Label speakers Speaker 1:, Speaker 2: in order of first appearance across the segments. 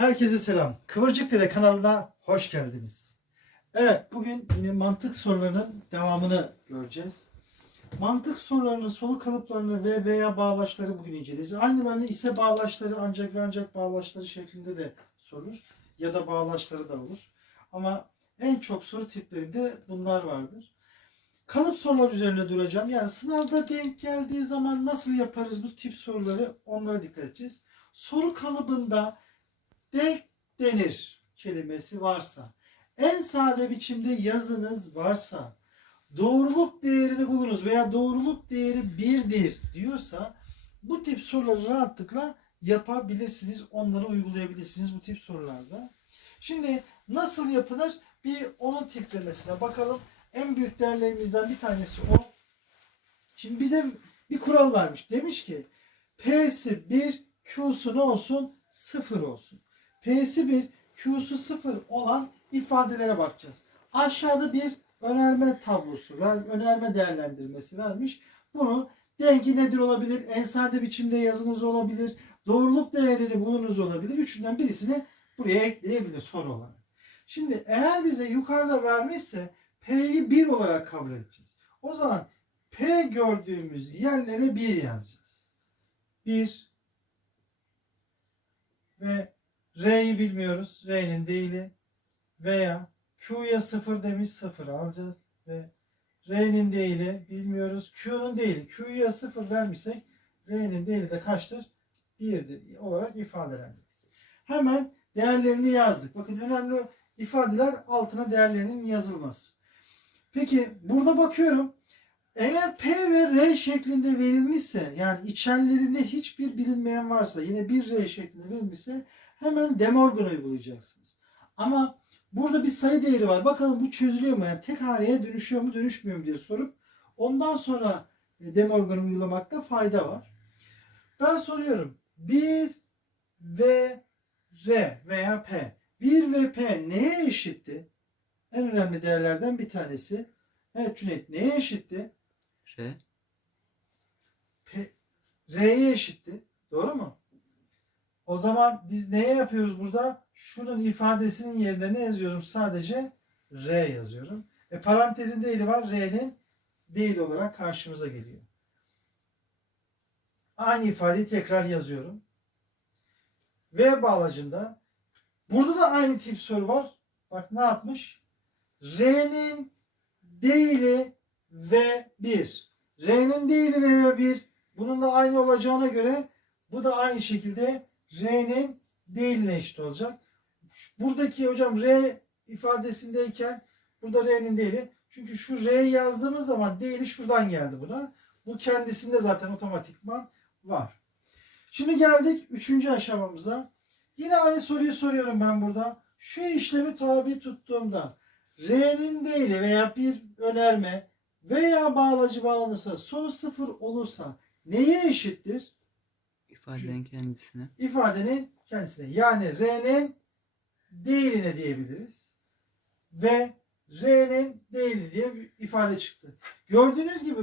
Speaker 1: Herkese selam. Kıvırcık Dede kanalına hoş geldiniz. Evet, bugün yine mantık sorularının devamını göreceğiz. Mantık sorularının sonu kalıplarını ve veya bağlaçları bugün inceleyeceğiz. Aynılarını ise bağlaçları ancak ve ancak bağlaçları şeklinde de sorulur. Ya da bağlaçları da olur. Ama en çok soru tiplerinde bunlar vardır. Kalıp sorular üzerine duracağım. Yani sınavda denk geldiği zaman nasıl yaparız bu tip soruları onlara dikkat edeceğiz. Soru kalıbında denk denir kelimesi varsa, en sade biçimde yazınız varsa, doğruluk değerini bulunuz veya doğruluk değeri birdir diyorsa bu tip soruları rahatlıkla yapabilirsiniz. Onları uygulayabilirsiniz bu tip sorularda. Şimdi nasıl yapılır? Bir onun tiplemesine bakalım. En büyük değerlerimizden bir tanesi o. Şimdi bize bir kural vermiş. Demiş ki P'si 1, Q'su ne olsun? 0 olsun. P'si 1, Q'su 0 olan ifadelere bakacağız. Aşağıda bir önerme tablosu, önerme değerlendirmesi vermiş. Bunu dengi nedir olabilir, en sade biçimde yazınız olabilir, doğruluk değerini bulunuz olabilir. Üçünden birisini buraya ekleyebilir soru olarak. Şimdi eğer bize yukarıda vermişse P'yi 1 olarak kabul edeceğiz. O zaman P gördüğümüz yerlere 1 yazacağız. 1 ve R'yi bilmiyoruz. R'nin değili veya Q'ya 0 demiş 0 alacağız ve R'nin değili bilmiyoruz. Q'nun değili. Q'ya 0 vermişsek R'nin değili de kaçtır? 1'dir olarak ifadelendirdik. Hemen değerlerini yazdık. Bakın önemli ifadeler altına değerlerinin yazılması. Peki burada bakıyorum. Eğer P ve R şeklinde verilmişse yani içerlerinde hiçbir bilinmeyen varsa yine bir R şeklinde verilmişse hemen demorgan uygulayacaksınız. Ama burada bir sayı değeri var. Bakalım bu çözülüyor mu? Yani tek haneye dönüşüyor mu dönüşmüyor mu diye sorup ondan sonra e, demorgan uygulamakta fayda var. Ben soruyorum. 1 ve R veya P. 1 ve P neye eşitti? En önemli değerlerden bir tanesi. Evet Cüneyt neye eşitti?
Speaker 2: R.
Speaker 1: P, R'ye eşitti. Doğru mu? O zaman biz neye yapıyoruz burada? Şunun ifadesinin yerine ne yazıyorum? Sadece R yazıyorum. E parantezin değili var. R'nin değil olarak karşımıza geliyor. Aynı ifadeyi tekrar yazıyorum. V bağlacında burada da aynı tip soru var. Bak ne yapmış? R'nin değili V1. R'nin değili V1. Bunun da aynı olacağına göre bu da aynı şekilde R'nin değiline eşit olacak. Buradaki hocam R ifadesindeyken burada R'nin değili. Çünkü şu R yazdığımız zaman değili şuradan geldi buna. Bu kendisinde zaten otomatikman var. Şimdi geldik üçüncü aşamamıza. Yine aynı soruyu soruyorum ben burada. Şu işlemi tabi tuttuğumda R'nin değili veya bir önerme veya bağlacı bağlanırsa soru sıfır olursa neye eşittir?
Speaker 2: İfadenin kendisine.
Speaker 1: İfadenin kendisine. Yani R'nin değiline diyebiliriz. Ve R'nin değili diye bir ifade çıktı. Gördüğünüz gibi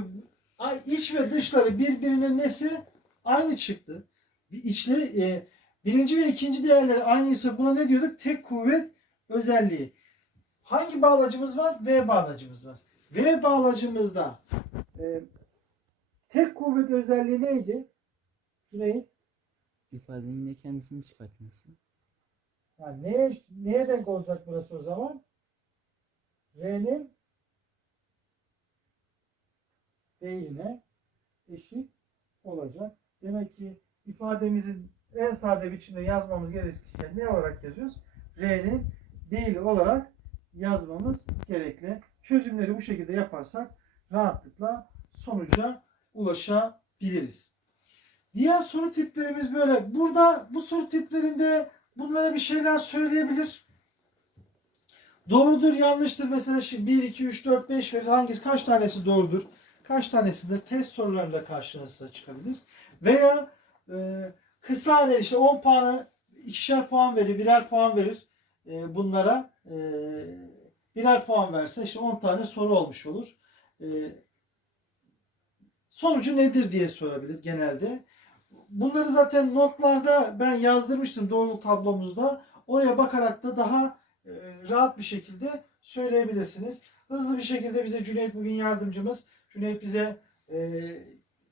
Speaker 1: iç ve dışları birbirinin nesi aynı çıktı. Bir içli e, birinci ve ikinci değerleri aynıysa buna ne diyorduk? Tek kuvvet özelliği. Hangi bağlacımız var? V bağlacımız var. V bağlacımızda e, tek kuvvet özelliği neydi? Cüneyt?
Speaker 2: İfadenin yine kendisini çıkartması.
Speaker 1: Yani neye, neye denk olacak burası o zaman? R'nin değiline eşit olacak. Demek ki ifademizin en sade biçimde yazmamız gerekirken ne olarak yazıyoruz? R'nin değili olarak yazmamız gerekli. Çözümleri bu şekilde yaparsak rahatlıkla sonuca ulaşabiliriz. Diğer soru tiplerimiz böyle. Burada bu soru tiplerinde bunlara bir şeyler söyleyebilir. Doğrudur, yanlıştır. Mesela şimdi 1, 2, 3, 4, 5 verir. Hangisi, kaç tanesi doğrudur? Kaç tanesidir? Test sorularında karşınıza çıkabilir. Veya e, kısa hani işte 10 puanı ikişer puan verir, birer puan verir e, bunlara. E, birer puan verse işte 10 tane soru olmuş olur. E, sonucu nedir diye sorabilir genelde. Bunları zaten notlarda ben yazdırmıştım doğruluk tablomuzda. Oraya bakarak da daha e, rahat bir şekilde söyleyebilirsiniz. Hızlı bir şekilde bize Cüneyt bugün yardımcımız. Cüneyt bize e,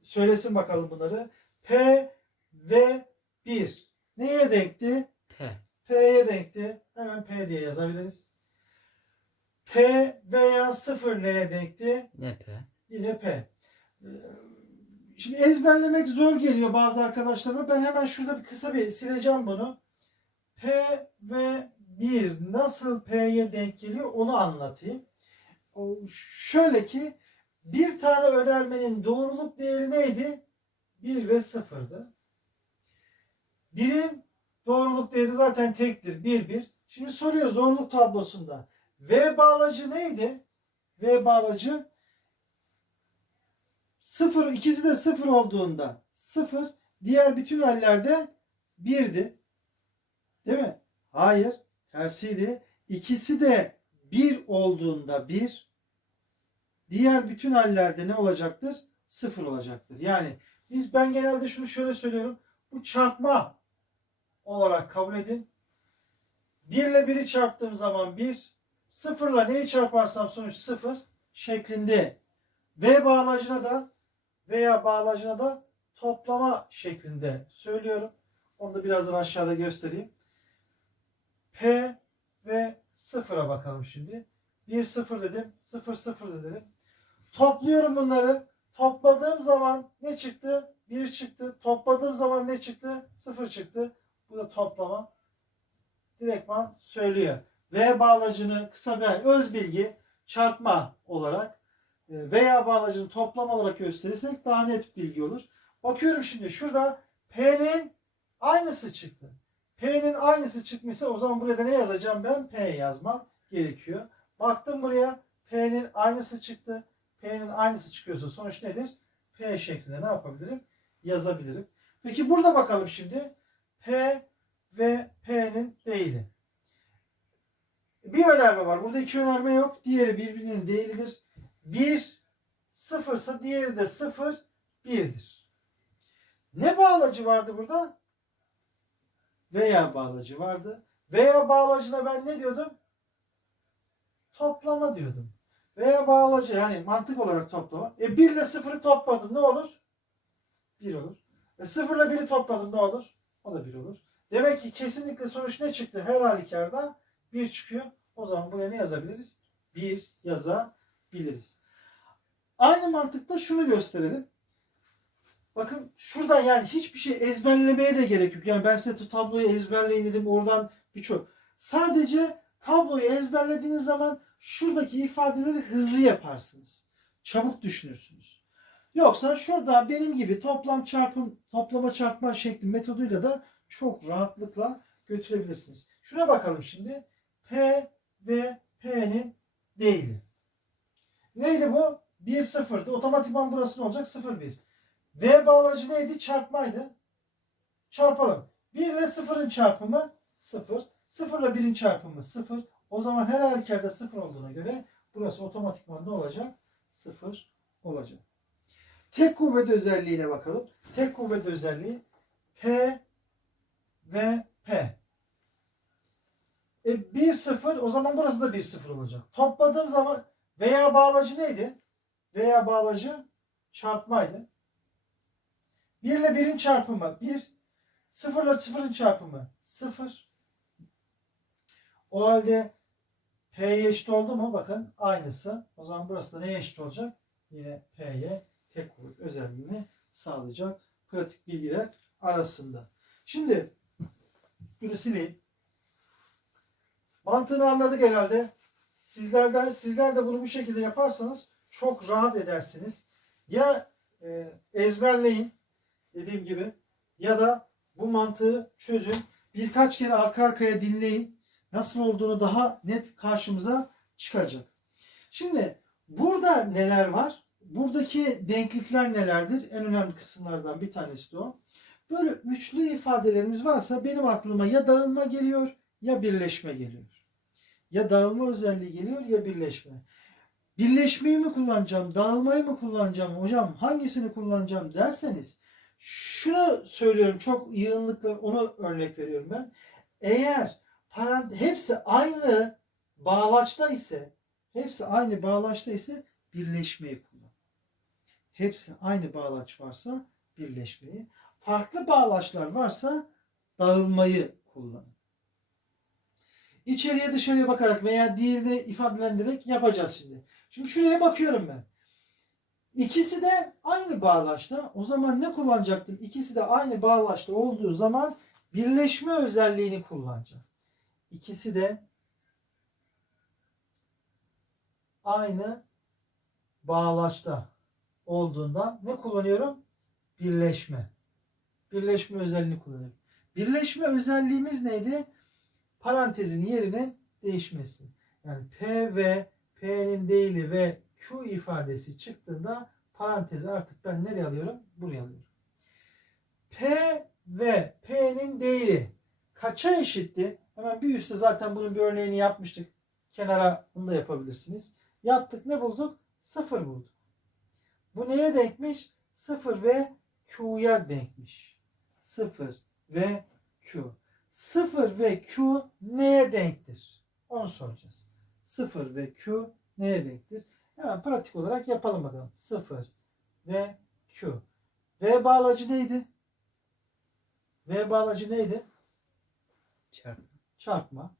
Speaker 1: söylesin bakalım bunları. P ve 1 neye denkti?
Speaker 2: P.
Speaker 1: P'ye denkti. Hemen P diye yazabiliriz. P veya 0 neye denkti?
Speaker 2: Yine P.
Speaker 1: Yine P. Şimdi ezberlemek zor geliyor bazı arkadaşlarıma. Ben hemen şurada bir kısa bir sileceğim bunu. P ve 1 nasıl P'ye denk geliyor onu anlatayım. Şöyle ki bir tane önermenin doğruluk değeri neydi? 1 ve 0'dı. Birin doğruluk değeri zaten tektir. 1 1. Şimdi soruyoruz doğruluk tablosunda. V bağlacı neydi? V bağlacı 0 ikisi de 0 olduğunda 0 diğer bütün hallerde 1'di. Değil mi? Hayır. Tersiydi. İkisi de 1 olduğunda 1 diğer bütün hallerde ne olacaktır? 0 olacaktır. Yani biz ben genelde şunu şöyle söylüyorum. Bu çarpma olarak kabul edin. 1 ile 1'i çarptığım zaman 1, 0 ile neyi çarparsam sonuç 0 şeklinde V bağlacına da veya bağlacına da toplama şeklinde söylüyorum. Onu da birazdan aşağıda göstereyim. P ve 0'a bakalım şimdi. 1 0 dedim. 0 0 dedim. Topluyorum bunları. Topladığım zaman ne çıktı? 1 çıktı. Topladığım zaman ne çıktı? 0 çıktı. Bu da toplama. Direktman söylüyor. V bağlacını kısa bir öz bilgi çarpma olarak veya bağlacını toplam olarak gösterirsek daha net bilgi olur. Bakıyorum şimdi şurada P'nin aynısı çıktı. P'nin aynısı çıkmışsa o zaman buraya ne yazacağım ben? P yazmam gerekiyor. Baktım buraya P'nin aynısı çıktı. P'nin aynısı çıkıyorsa sonuç nedir? P şeklinde ne yapabilirim? Yazabilirim. Peki burada bakalım şimdi. P ve P'nin değili. Bir önerme var. Burada iki önerme yok. Diğeri birbirinin değilidir. 1 0 ise diğeri de 0 1'dir. Ne bağlacı vardı burada? Veya bağlacı vardı. Veya bağlacına ben ne diyordum? Toplama diyordum. Veya bağlacı yani mantık olarak toplama. E 1 ile 0'ı topladım ne olur? 1 olur. E 0 ile 1'i topladım ne olur? O da 1 olur. Demek ki kesinlikle sonuç ne çıktı? Her halükarda 1 çıkıyor. O zaman buraya ne yazabiliriz? 1 yazabiliriz. Aynı mantıkta şunu gösterelim. Bakın şuradan yani hiçbir şey ezberlemeye de gerek yok. Yani ben size tabloyu ezberleyin dedim oradan birçok. Sadece tabloyu ezberlediğiniz zaman şuradaki ifadeleri hızlı yaparsınız. Çabuk düşünürsünüz. Yoksa şurada benim gibi toplam çarpım, toplama çarpma şekli metoduyla da çok rahatlıkla götürebilirsiniz. Şuna bakalım şimdi. P ve P'nin değili. Neydi bu? 1 0'dı. Otomatikman burası ne olacak? 0 1. V bağlacı neydi? Çarpmaydı. Çarpalım. 1 ile 0'ın çarpımı 0. 0 ile 1'in çarpımı 0. O zaman her halükarda 0 olduğuna göre burası otomatikman ne olacak? 0 olacak. Tek kuvvet özelliğine bakalım. Tek kuvvet özelliği P ve P. E 1 0 o zaman burası da 1 0 olacak. Topladığım zaman veya bağlacı neydi? Veya bağlacı çarpmaydı. 1 ile 1'in çarpımı 1. 0 ile 0'ın çarpımı 0. O halde P'ye eşit oldu mu? Bakın aynısı. O zaman burası da neye eşit olacak? Yine P'ye tek kuvvet özelliğini sağlayacak pratik bilgiler arasında. Şimdi bunu sileyim. Mantığını anladık herhalde. Sizlerden sizler de bunu bu şekilde yaparsanız çok rahat edersiniz. Ya e, ezberleyin dediğim gibi ya da bu mantığı çözün. Birkaç kere arka arkaya dinleyin. Nasıl olduğunu daha net karşımıza çıkacak. Şimdi burada neler var? Buradaki denklikler nelerdir? En önemli kısımlardan bir tanesi de o. Böyle üçlü ifadelerimiz varsa benim aklıma ya dağılma geliyor ya birleşme geliyor. Ya dağılma özelliği geliyor ya birleşme. Birleşmeyi mi kullanacağım, dağılmayı mı kullanacağım hocam hangisini kullanacağım derseniz Şunu söylüyorum çok yığınlıkla onu örnek veriyorum ben. Eğer parant hepsi aynı bağlaçta ise hepsi aynı bağlaçta ise birleşmeyi kullan. Hepsi aynı bağlaç varsa birleşmeyi. Farklı bağlaçlar varsa dağılmayı kullanın. İçeriye dışarıya bakarak veya diğerini ifadelendirerek yapacağız şimdi. Şimdi şuraya bakıyorum ben. İkisi de aynı bağlaçta. O zaman ne kullanacaktım? İkisi de aynı bağlaçta olduğu zaman birleşme özelliğini kullanacağım. İkisi de aynı bağlaçta olduğundan ne kullanıyorum? Birleşme. Birleşme özelliğini kullanıyorum. Birleşme özelliğimiz neydi? Parantezin yerinin değişmesi. Yani P ve P'nin değili ve Q ifadesi çıktığında parantezi artık ben nereye alıyorum? Buraya alıyorum. P ve P'nin değili kaça eşitti? Hemen bir üstte zaten bunun bir örneğini yapmıştık. Kenara bunu da yapabilirsiniz. Yaptık ne bulduk? Sıfır bulduk. Bu neye denkmiş? Sıfır ve Q'ya denkmiş. Sıfır ve Q. Sıfır ve Q neye denktir? Onu soracağız. Sıfır ve Q neye denktir? Hemen pratik olarak yapalım bakalım. 0 ve Q. V bağlacı neydi? V bağlacı neydi?
Speaker 2: Çarpma.
Speaker 1: Çarpma.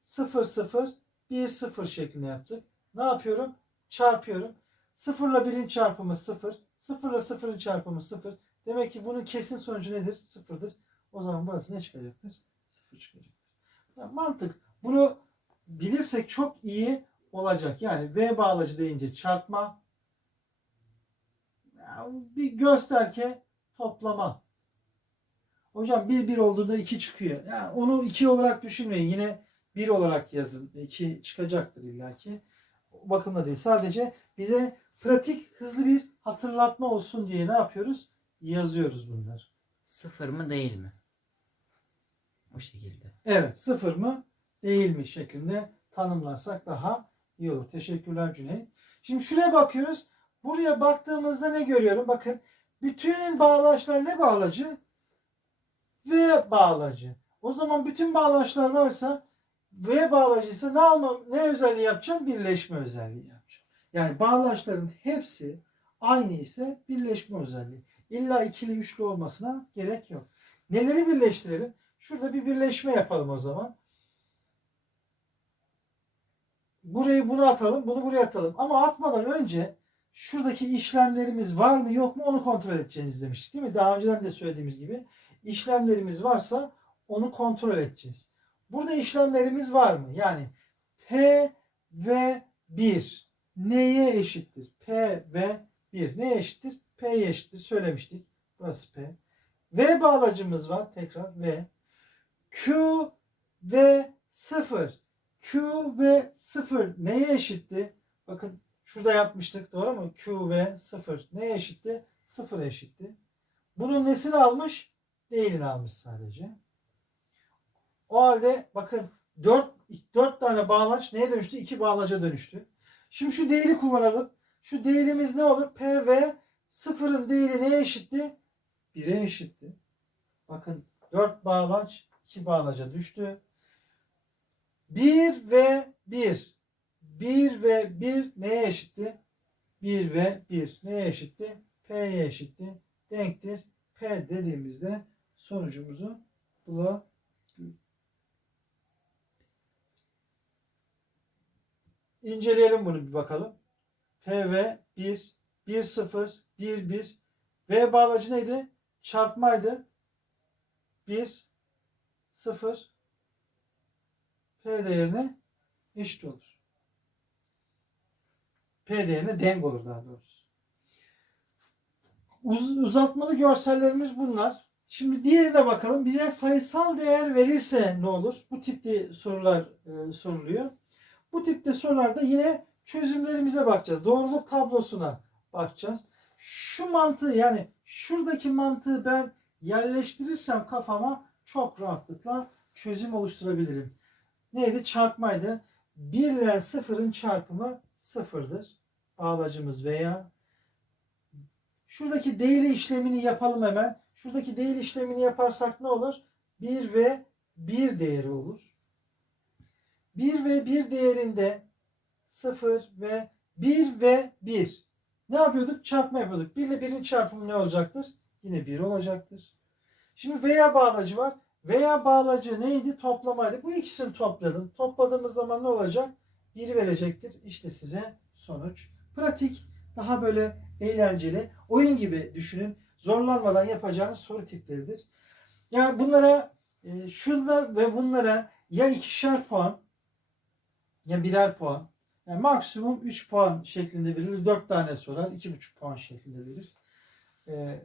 Speaker 1: 0 0 1 0 şeklinde yaptık. Ne yapıyorum? Çarpıyorum. 0 ile 1'in çarpımı 0. 0 ile 0'ın çarpımı 0. Demek ki bunun kesin sonucu nedir? 0'dır. O zaman burası ne çıkacaktır? 0 çıkacaktır. Yani mantık. Bunu bilirsek çok iyi olacak. Yani V bağlacı deyince çarpma. Bir göster ki toplama. Hocam 1 1 olduğunda 2 çıkıyor. Yani onu 2 olarak düşünmeyin. Yine 1 olarak yazın. 2 çıkacaktır illaki. O bakımda değil. Sadece bize pratik hızlı bir hatırlatma olsun diye ne yapıyoruz? Yazıyoruz bunları.
Speaker 2: Sıfır mı değil mi? O şekilde.
Speaker 1: Evet, sıfır mı değil mi şeklinde tanımlarsak daha iyi olur. Teşekkürler Cüneyt. Şimdi şuraya bakıyoruz. Buraya baktığımızda ne görüyorum? Bakın bütün bağlaçlar ne bağlacı? V bağlacı. O zaman bütün bağlaçlar varsa V bağlacıysa ne almam, ne özelliği yapacağım? Birleşme özelliği yapacağım. Yani bağlaçların hepsi aynı ise birleşme özelliği. İlla ikili üçlü olmasına gerek yok. Neleri birleştirelim? Şurada bir birleşme yapalım o zaman. Burayı bunu atalım, bunu buraya atalım. Ama atmadan önce şuradaki işlemlerimiz var mı yok mu onu kontrol edeceğiz demiştik değil mi? Daha önceden de söylediğimiz gibi işlemlerimiz varsa onu kontrol edeceğiz. Burada işlemlerimiz var mı? Yani P ve 1 neye eşittir? P ve 1 neye eşittir? P'ye eşittir söylemiştik. Burası P. V bağlacımız var. Tekrar V. Q ve 0. Q ve 0 neye eşitti? Bakın şurada yapmıştık doğru mu? Q ve 0 neye eşitti? 0 eşitti. Bunun nesini almış? Değilini almış sadece. O halde bakın 4, 4 tane bağlaç neye dönüştü? 2 bağlaca dönüştü. Şimdi şu değeri kullanalım. Şu değerimiz ne olur? P ve 0'ın değeri neye eşitti? 1'e eşitti. Bakın 4 bağlaç 2 bağlaca düştü. 1 ve 1. 1 ve 1 neye eşitti? 1 ve 1 neye eşitti? P'ye eşitti. Denktir. P dediğimizde sonucumuzu bulabiliriz. İnceleyelim bunu bir bakalım. P ve 1, 1 0, 1 1. V bağlacı neydi? Çarpmaydı. 1 0 P değerine eşit olur. P değerine denk olur daha doğrusu. Uz- uzatmalı görsellerimiz bunlar. Şimdi diğerine bakalım. Bize sayısal değer verirse ne olur? Bu tipte sorular e, soruluyor. Bu tipte sorularda yine çözümlerimize bakacağız. Doğruluk tablosuna bakacağız. Şu mantığı yani şuradaki mantığı ben yerleştirirsem kafama çok rahatlıkla çözüm oluşturabilirim. Neydi? Çarpmaydı. 1 ile 0'ın çarpımı 0'dır. Bağlacımız veya Şuradaki değil işlemini yapalım hemen. Şuradaki değil işlemini yaparsak ne olur? 1 ve 1 değeri olur. 1 ve 1 değerinde 0 ve 1 ve 1. Ne yapıyorduk? Çarpma yapıyorduk. 1 ile 1'in çarpımı ne olacaktır? Yine 1 olacaktır. Şimdi veya bağlacı var. Veya bağlacı neydi? Toplamaydı. Bu ikisini topladım. Topladığımız zaman ne olacak? 1 verecektir. İşte size sonuç. Pratik, daha böyle eğlenceli, oyun gibi düşünün. Zorlanmadan yapacağınız soru tipleridir. Yani bunlara e, şunlar ve bunlara ya ikişer puan ya birer puan. Yani maksimum 3 puan şeklinde verilir. 4 tane sorar. 2,5 puan şeklinde verir. E,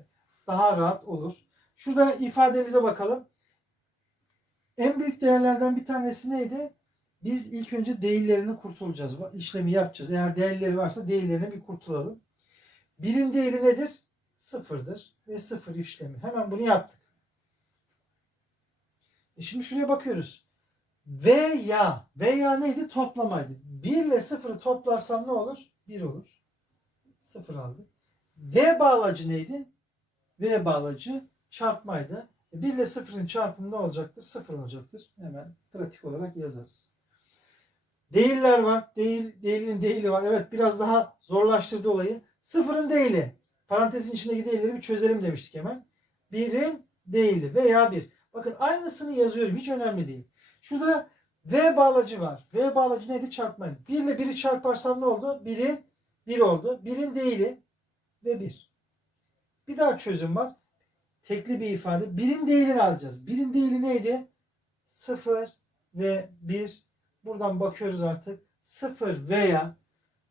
Speaker 1: daha rahat olur. Şurada ifademize bakalım. En büyük değerlerden bir tanesi neydi? Biz ilk önce değillerini kurtulacağız. İşlemi yapacağız. Eğer değerleri varsa değillerini bir kurtulalım. Birin değeri nedir? Sıfırdır. Ve sıfır işlemi. Hemen bunu yaptık. E şimdi şuraya bakıyoruz. Veya veya neydi? Toplamaydı. 1 ile 0'ı toplarsam ne olur? 1 olur. 0 aldık. V bağlacı neydi? V bağlacı çarpmaydı. 1 ile 0'ın çarpımı ne olacaktır? 0 olacaktır. Hemen pratik olarak yazarız. Değiller var. Değil, değilin değili var. Evet biraz daha zorlaştırdı olayı. Sıfırın değili. Parantezin içindeki değilleri bir çözelim demiştik hemen. Birin değili veya bir. Bakın aynısını yazıyorum. Hiç önemli değil. Şurada V bağlacı var. V bağlacı neydi? Çarpmaydı. 1 ile 1'i çarparsam ne oldu? 1'in 1 oldu. 1'in değili ve 1. Bir daha çözüm var. Tekli bir ifade. 1'in değilini alacağız. 1'in değili neydi? 0 ve 1. Buradan bakıyoruz artık. 0 veya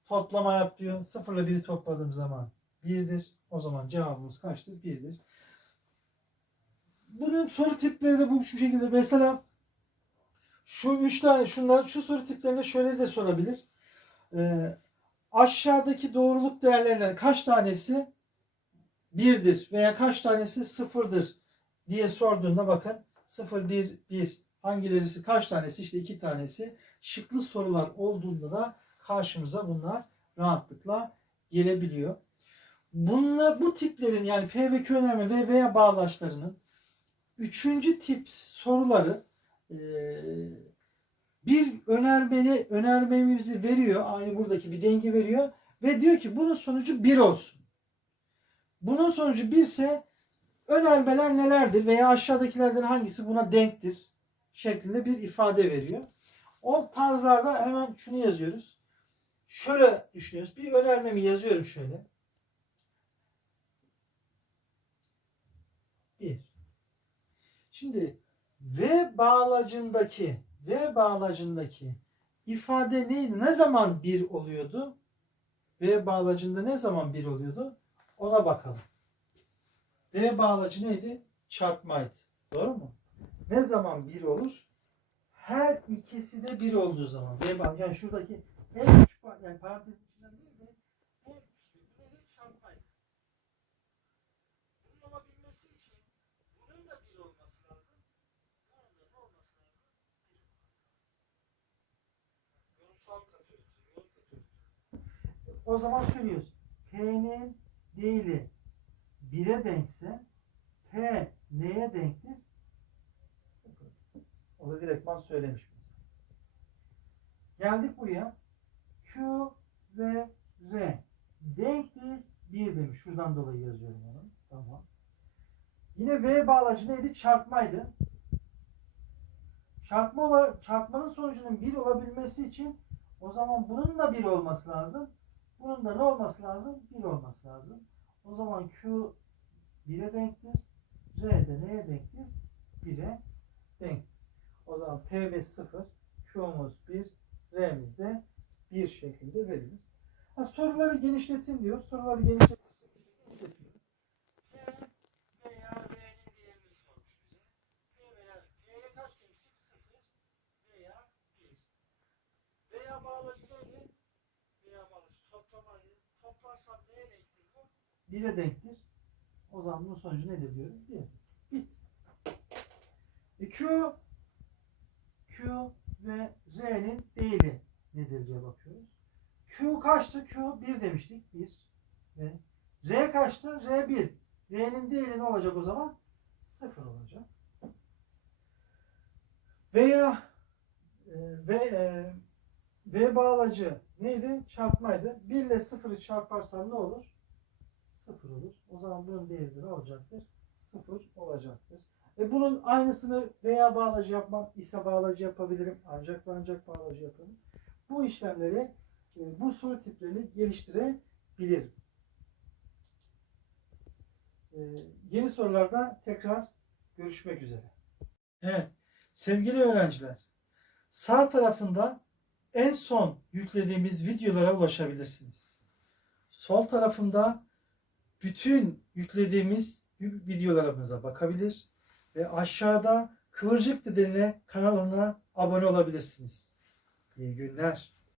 Speaker 1: toplama yap diyor. 0 ile 1'i topladığım zaman 1'dir. O zaman cevabımız kaçtır? 1'dir. Bunun soru tipleri de bu şekilde. Mesela şu üç tane şunlar şu soru tiplerine şöyle de sorabilir. Ee, aşağıdaki doğruluk değerlerinden kaç tanesi birdir veya kaç tanesi sıfırdır diye sorduğunda bakın 0 1 1 hangilerisi kaç tanesi işte iki tanesi şıklı sorular olduğunda da karşımıza bunlar rahatlıkla gelebiliyor. Bunlar bu tiplerin yani P ve Q önerme ve veya bağlaçlarının üçüncü tip soruları bir önermeni önermemizi veriyor. Aynı buradaki bir denge veriyor ve diyor ki bunun sonucu 1 olsun. Bunun sonucu 1 ise önermeler nelerdir veya aşağıdakilerden hangisi buna denktir şeklinde bir ifade veriyor. O tarzlarda hemen şunu yazıyoruz. Şöyle düşünüyoruz. Bir önermemi yazıyorum şöyle. 1. Şimdi V bağlacındaki V bağlacındaki ifade ne, ne zaman bir oluyordu? V bağlacında ne zaman bir oluyordu? Ona bakalım. V bağlacı neydi? Çarpmaydı. Doğru mu? Ne zaman bir olur? Her ikisi de bir olduğu zaman. V bağlacı yani şuradaki en küçük yani parantez içinden değil de en küçük nedir? Çarpmaydı. Bunun olabilmesi için bunun da bir olması lazım. Bunun da ne olması lazım? Yorumsal katıyoruz. Yorum katıyoruz. O zaman söylüyoruz. P'nin değili 1'e denkse P neye denktir? O da direktman söylemiş bize. Geldik buraya. Q ve R denktir 1 demiş. Şuradan dolayı yazıyorum onu. Tamam. Yine V bağlacı neydi? Çarpmaydı. Çarpma çarpmanın sonucunun 1 olabilmesi için o zaman bunun da 1 olması lazım. Bunun da ne olması lazım? 1 olması lazım. O zaman Q 1'e denktir. R de neye denktir? 1'e denktir. O zaman P ve 0, Q'muz 1, R'miz de 1 şeklinde verilir. Ha, soruları genişletin diyor. Soruları. P veya R'nin değerini sormuş bize. P veya P'ye kaç demiştik? 0 veya 1. Veya bağlacı neydi? Veya bağlacı toplamayı toplarsam neye denktir bu? 1'e denktir. O zaman bunun sonucu nedir diyorum? 1. Bit. E Q Q ve R'nin değeri nedir diye bakıyoruz. Q kaçtı? Q 1 demiştik. 1 ve R kaçtı? R1. R'nin değeri ne olacak o zaman? 0 olacak. Veya e, V, e, V bağlacı neydi? Çarpmaydı. 1 ile 0'ı çarparsan ne olur? 0 olur. O zaman bunun değeri de ne olacaktır? 0 olacaktır. E bunun aynısını veya bağlacı yapmak ise bağlacı yapabilirim. Ancak ve ancak bağlacı yaparım. Bu işlemleri, e, bu soru tiplerini geliştirebilirim. E, yeni sorularda tekrar görüşmek üzere. Evet, sevgili öğrenciler, sağ tarafında en son yüklediğimiz videolara ulaşabilirsiniz. Sol tarafında bütün yüklediğimiz videolarımıza bakabilir ve aşağıda Kıvırcık Dedene kanalına abone olabilirsiniz. İyi günler.